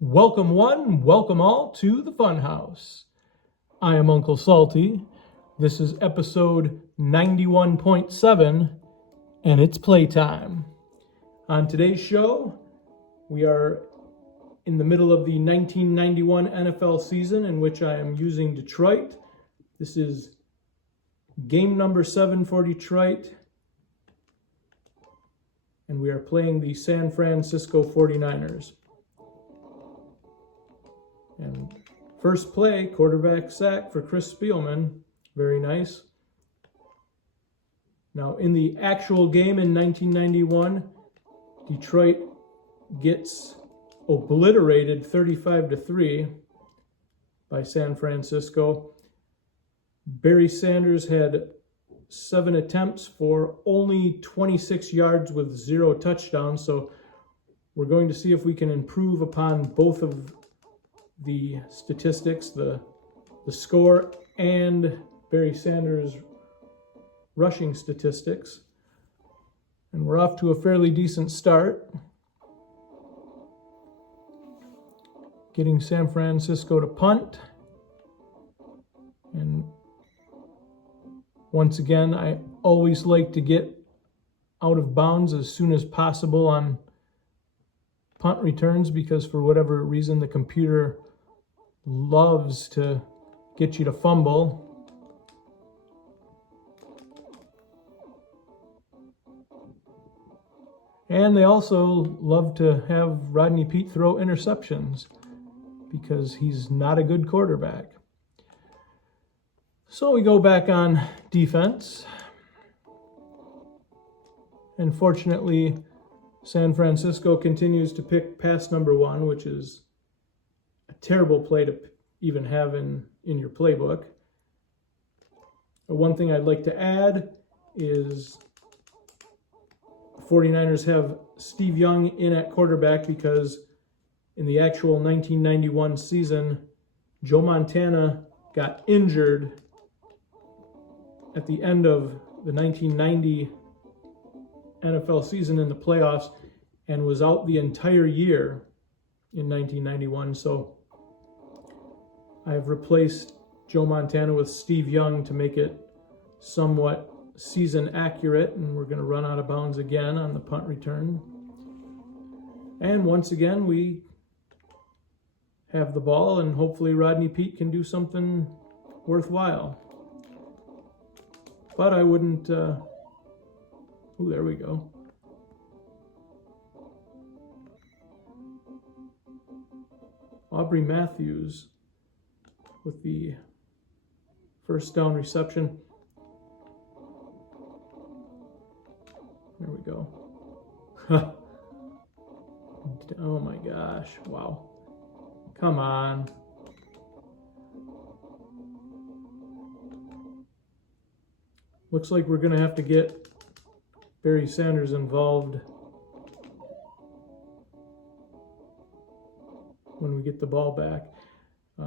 Welcome one, welcome all to the Funhouse. I am Uncle Salty. This is episode 91.7, and it's playtime. On today's show, we are in the middle of the 1991 NFL season, in which I am using Detroit. This is game number 7 for Detroit, and we are playing the San Francisco 49ers. And first play, quarterback sack for Chris Spielman. Very nice. Now, in the actual game in 1991, Detroit gets obliterated 35-3 by San Francisco. Barry Sanders had 7 attempts for only 26 yards with 0 touchdowns. So we're going to see if we can improve upon both of the statistics, the score and Barry Sanders' rushing statistics. And we're off to a fairly decent start, getting San Francisco to punt. And once again, I always like to get out of bounds as soon as possible on punt returns, because for whatever reason the computer loves to get you to fumble. And they also love to have Rodney Peete throw interceptions because he's not a good quarterback. So we go back on defense. And fortunately, San Francisco continues to pick pass number 1, which is a terrible play to even have in your playbook. But one thing I'd like to add is the 49ers have Steve Young in at quarterback because in the actual 1991 season, Joe Montana got injured at the end of the 1990 NFL season in the playoffs and was out the entire year in 1991. So I've replaced Joe Montana with Steve Young to make it somewhat season accurate, and we're going to run out of bounds again on the punt return. And once again, we have the ball, and hopefully Rodney Peete can do something worthwhile. But I wouldn't... Ooh, there we go. Aubrey Matthews with the first down reception. There we go. Oh my gosh. Wow. Come on. Looks like we're going to have to get Barry Sanders involved when we get the ball back.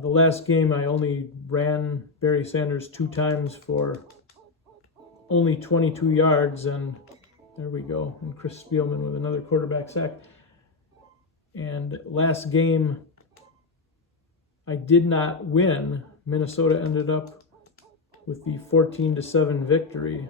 The last game I only ran Barry Sanders 2 times for only 22 yards, and there we go. And Chris Spielman with another quarterback sack. And last game I did not win. Minnesota ended up with the 14-7 victory.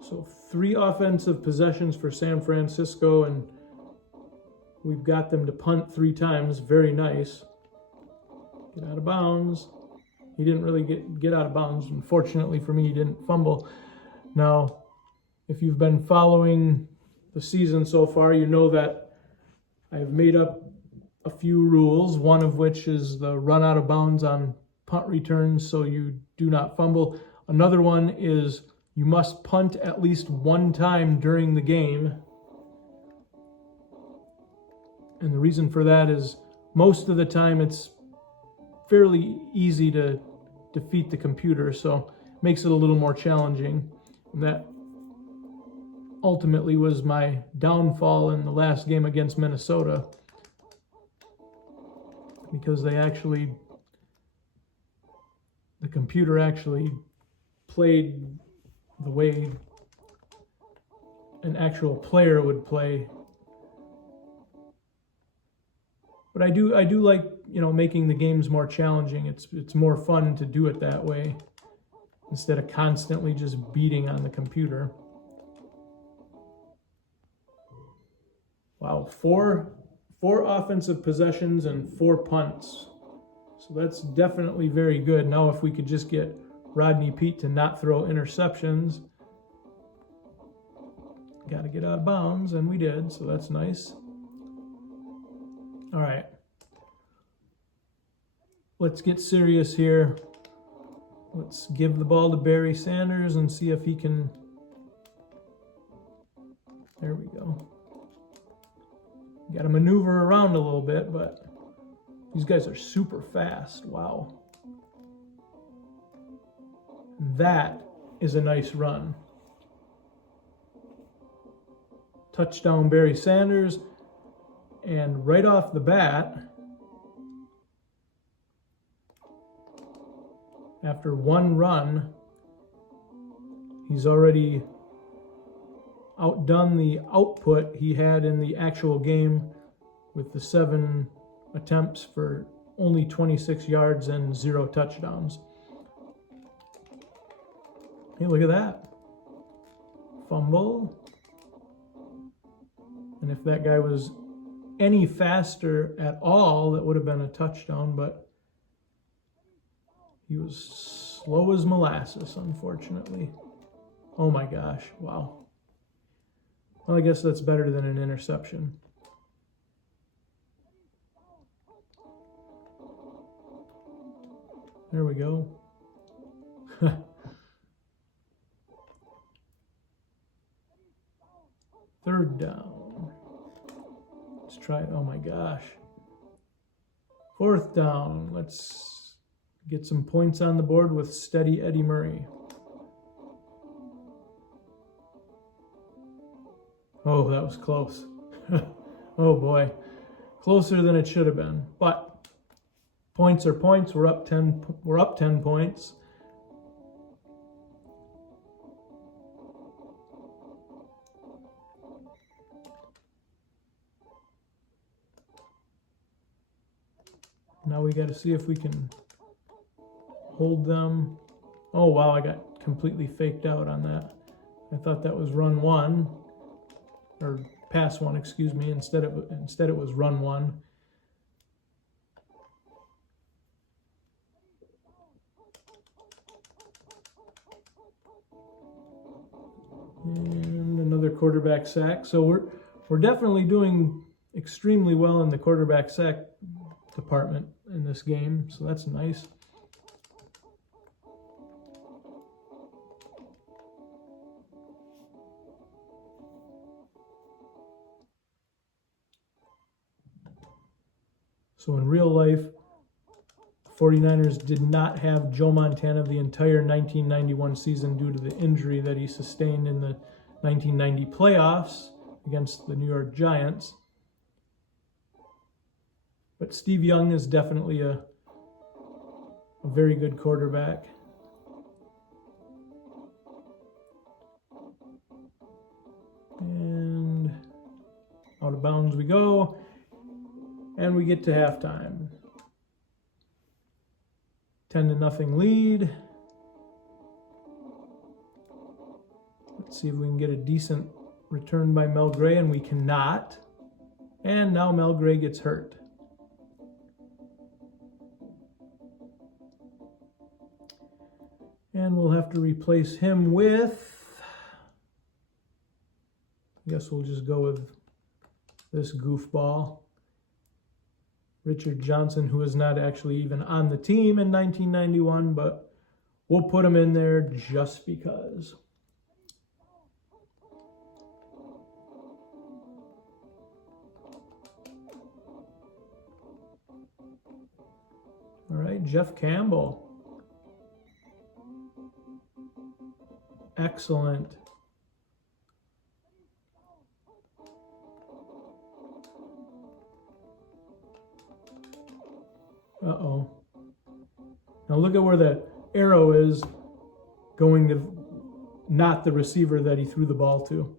So 3 offensive possessions for San Francisco, and we've got them to punt 3 times. Very nice. Get out of bounds. He didn't really get out of bounds. Unfortunately for me, he didn't fumble. Now, if you've been following the season so far, you know that I've made up a few rules, one of which is the run out of bounds on punt returns so you do not fumble. Another one is you must punt at least 1 time during the game. And the reason for that is most of the time it's fairly easy to defeat the computer, so it makes it a little more challenging. And that ultimately was my downfall in the last game against Minnesota, because the computer actually played the way an actual player would play. But I do like, you know, making the games more challenging. It's more fun to do it that way instead of constantly just beating on the computer. Wow, four offensive possessions and 4 punts. So that's definitely very good. Now if we could just get Rodney Peete to not throw interceptions. Got to get out of bounds, and we did, so that's nice. All right. Let's get serious here. Let's give the ball to Barry Sanders and see if he can... There we go. Got to maneuver around a little bit, but these guys are super fast. Wow. That is a nice run. Touchdown Barry Sanders. And right off the bat, after one run, he's already outdone the output he had in the actual game with the 7 attempts for only 26 yards and 0 touchdowns. Hey, look at that. Fumble. And if that guy was any faster at all, that would have been a touchdown, but he was slow as molasses, unfortunately. Oh my gosh, wow. Well, I guess that's better than an interception. There we go. Third down. Let's try it. Oh my gosh. Fourth down. Let's get some points on the board with steady Eddie Murray. Oh, that was close. Oh boy. Closer than it should have been. But points are points. We're up 10 points. Now we got to see if we can hold them. Oh wow, I got completely faked out on that. I thought that was run 1. Or pass 1, excuse me. Instead it was run 1. And another quarterback sack. So we're definitely doing extremely well in the quarterback sack department in this game. So that's nice. So in real life, 49ers did not have Joe Montana the entire 1991 season due to the injury that he sustained in the 1990 playoffs against the New York Giants. But Steve Young is definitely a very good quarterback. And out of bounds we go. And we get to halftime. 10-0 lead. Let's see if we can get a decent return by Mel Gray, and we cannot. And now Mel Gray gets hurt. And we'll have to replace him with, I guess we'll just go with this goofball, Richard Johnson, who is not actually even on the team in 1991, but we'll put him in there just because. All right, Jeff Campbell. Excellent. Uh-oh. Now look at where the arrow is. going to not the receiver that he threw the ball to.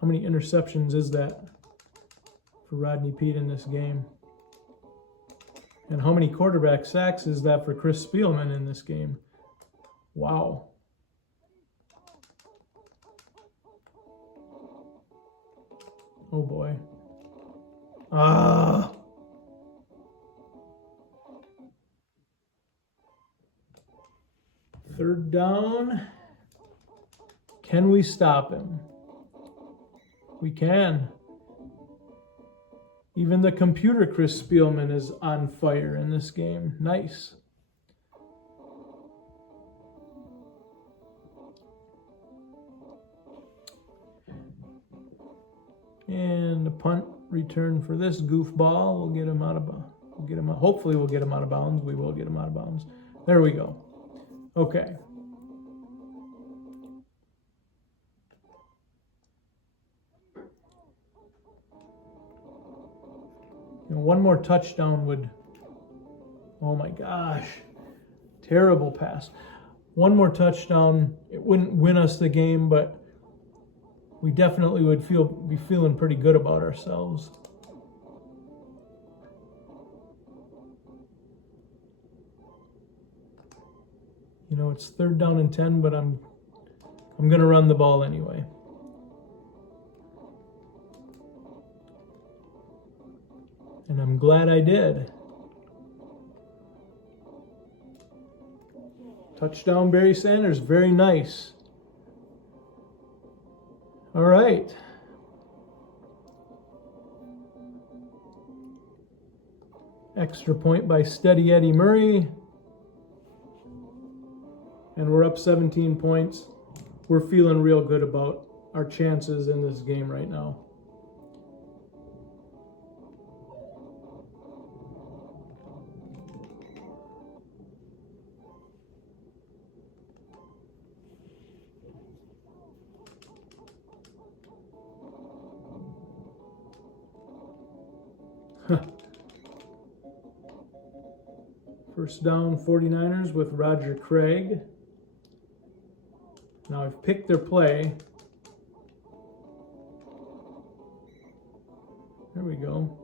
How many interceptions is that for Rodney Peete in this game? And how many quarterback sacks is that for Chris Spielman in this game? Wow. Oh boy. Ah. Third down. Can we stop him? We can. Even the computer Chris Spielman is on fire in this game. Nice. And the punt return for this goofball. We'll get him out of hopefully we'll get him out of bounds. We will get him out of bounds. There we go. Okay. One more touchdown would, oh my gosh, terrible pass. One more touchdown, it wouldn't win us the game, but we definitely would be feeling pretty good about ourselves. You know, it's 3rd down and 10, but I'm going to run the ball anyway. And I'm glad I did. Touchdown, Barry Sanders. Very nice. All right. Extra point by Steady Eddie Murray. And we're up 17 points. We're feeling real good about our chances in this game right now. First down, 49ers with Roger Craig. Now I've picked their play. There we go.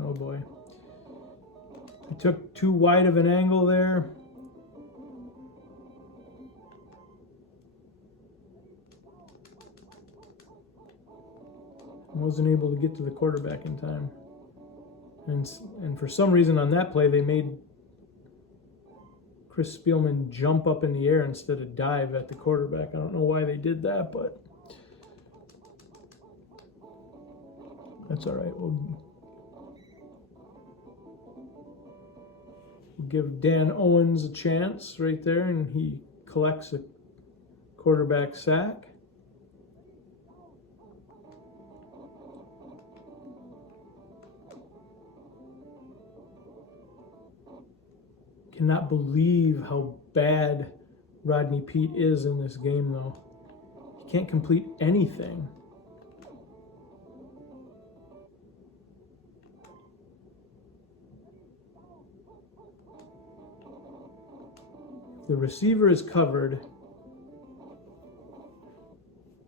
Oh boy. I took too wide of an angle there. Wasn't able to get to the quarterback in time. And for some reason on that play, they made Chris Spielman jump up in the air instead of dive at the quarterback. I don't know why they did that, but that's all right. We'll give Dan Owens a chance right there, and he collects a quarterback sack. Cannot believe how bad Rodney Peete is in this game, though. He can't complete anything. The receiver is covered.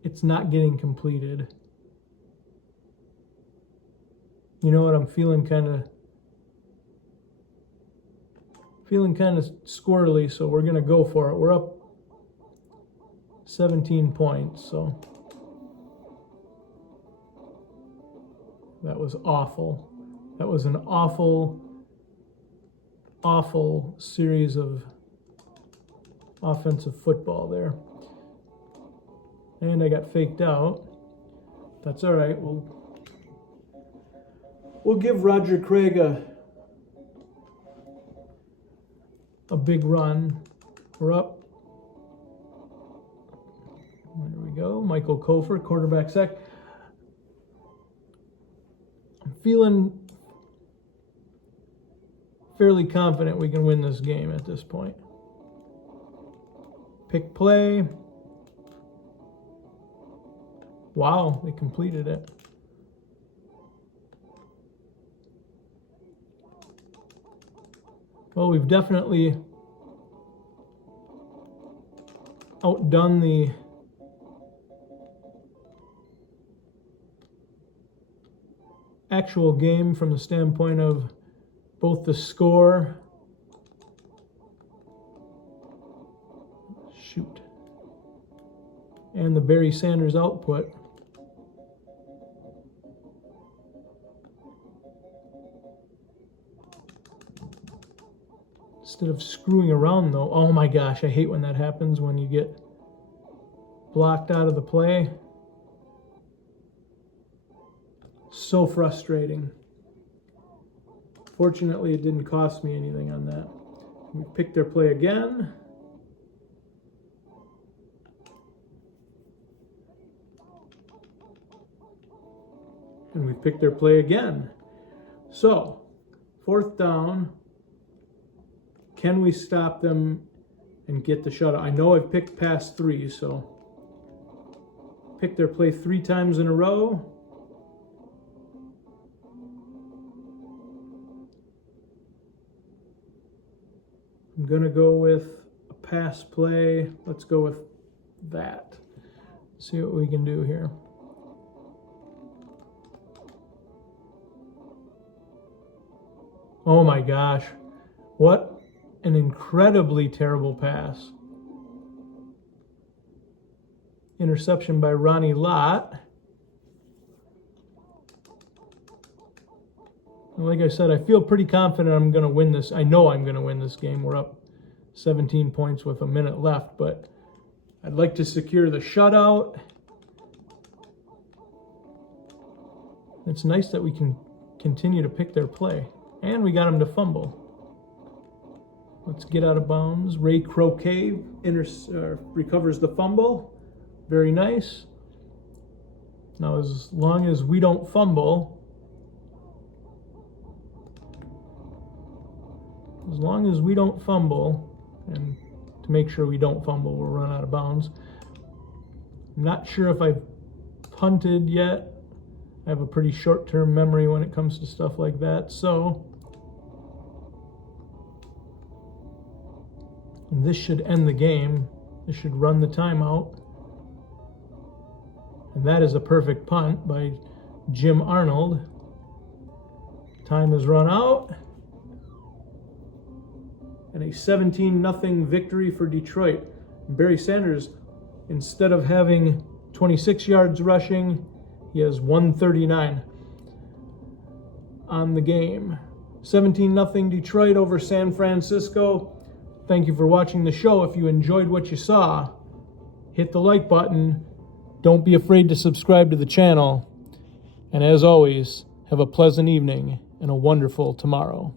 It's not getting completed. You know what? I'm feeling kind of squirrely, so we're going to go for it. We're up 17 points, so that was awful. That was an awful, awful series of offensive football there. And I got faked out. That's all right. We'll give Roger Craig a big run. We're up. There we go. Michael Kofer, quarterback sack. I'm feeling fairly confident we can win this game at this point. Pick play. Wow, they completed it. Well, we've definitely outdone the actual game from the standpoint of both the score, and the Barry Sanders output. Instead of screwing around though, oh my gosh, I hate when that happens, when you get blocked out of the play. So frustrating. Fortunately, it didn't cost me anything on that. We picked their play again. And we picked their play again. So, 4th down. Can we stop them and get the shutout? I know I've picked past 3, so pick their play 3 times in a row. I'm going to go with a pass play. Let's go with that. See what we can do here. Oh my gosh. What an incredibly terrible pass. Interception by Ronnie Lott. Like I said, I feel pretty confident I'm going to win this. I know I'm going to win this game. We're up 17 points with a minute left, but I'd like to secure the shutout. It's nice that we can continue to pick their play. And we got them to fumble. Let's get out of bounds. Ray Croquet recovers the fumble. Very nice. Now, as long as we don't fumble, and to make sure we don't fumble, we'll run out of bounds. I'm not sure if I've punted yet. I have a pretty short-term memory when it comes to stuff like that. So, this should end the game. This should run the timeout. And that is a perfect punt by Jim Arnold. Time has run out. And a 17-0 victory for Detroit. Barry Sanders, instead of having 26 yards rushing, he has 139 on the game. 17-0 Detroit over San Francisco. Thank you for watching the show. If you enjoyed what you saw, hit the like button. Don't be afraid to subscribe to the channel. And as always, have a pleasant evening and a wonderful tomorrow.